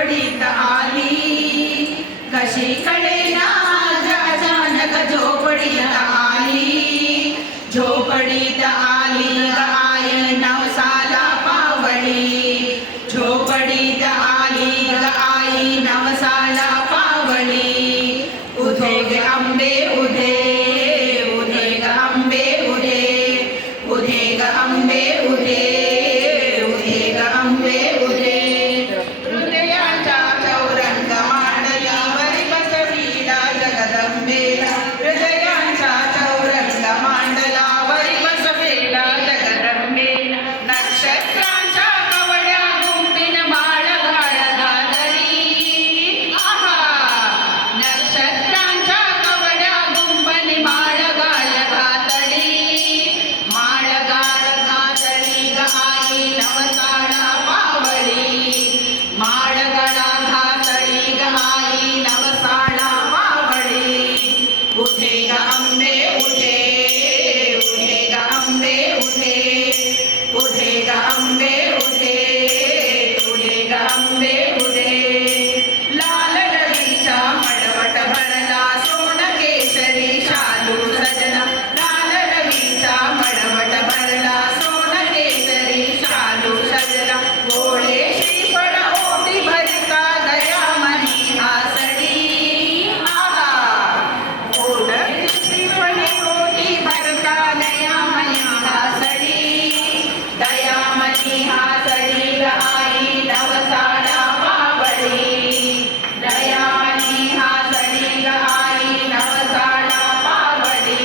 झोपडीत आली, कशी कळेना आज अचानक झोपडीत आली. झोपडीत आली ग आय नवसाला पावली, झोपडीत आली ग आई नवसाला पावली. उधे ग आंबे उधे, उधे ग आंबे उधे, उधे ग आंबे उधे, उधे ग आंबे उधे. हृदयाच्या चौरंग मांडल्यावर बसविला जगदंबेला, हृदयाच्या चौरंग मांडल्यावर बसविला जगदंबेला. नक्षत्रांच्या कवड्या गुंफीन माळ घातली, आहा नक्षत्रांच्या कवड्या गुंफीन माळ घातली. माळगार घातली ग आई नवसाला पावली, माळगडा घातली ग आई नवसाला पावली. उठे ग आंबे उठे, उठे ग आंबे उठे, उठे ग आंबे उठे, उठे ग आंबे उठे. लाल रवीचा मळवट भरला सोन केशरी शालू सजला, लाल रवीचा मळवट भरला सोन केशरी शालू सजला. गोळे श्रीफळ ओटी भरता दयामणी हासडी, आहा गोड श्रीफळ ओटी भरता दयामणी हासडी. दयामणी हासडी ग आई नवसाला पावली, दयामणी हासडी ग आई नवसाला पावली.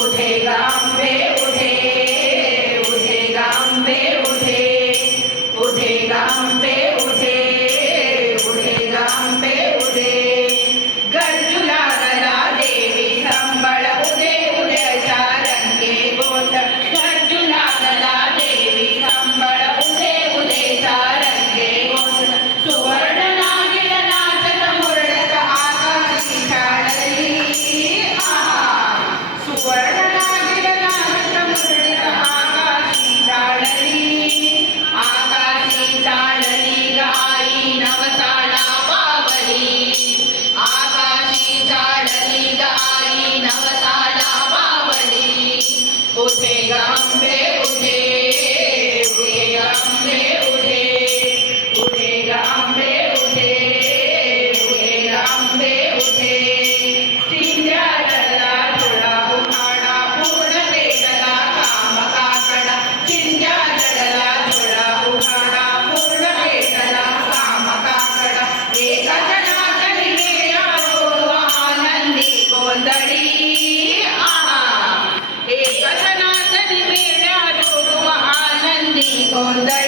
उठे ग आंबे उठे, उठे ग आंबे उठे, उठे ग आंबे उठे, उठे ग आंबे उठे. गरजू लागला देवी संबळ उदे उदयाच्या रंगे गोंध, गरजू लागला देवी संबळ उदे उदयाच्या रंगे गोंध. सुवर्ण नागिन नाचत मुरडत आकाशी शाळली, आहा सुवर्ण नागिन नाचत मुरडत आकाशी शाळली. आकाशी शाळली ग आई नवसाला पावली, आकाशी शाळली ग आई नवसाला पावली. उठे ग आंबे उठे, उठे ग आंबे उठे, उठे ग आंबे उठे, उठे ग आंबे उठे. चिंध्या जडला थोडा उखाडा पूर्ण पेटला काम काकडा, चिंध्या जडला थोडा उखाडा पूर्ण पेटला काम काकडा. एका जनातली मेळा जोडू आनंदी गोंधळी, आहा एका जनातली मेळा जोडू आनंदी गोंधळी.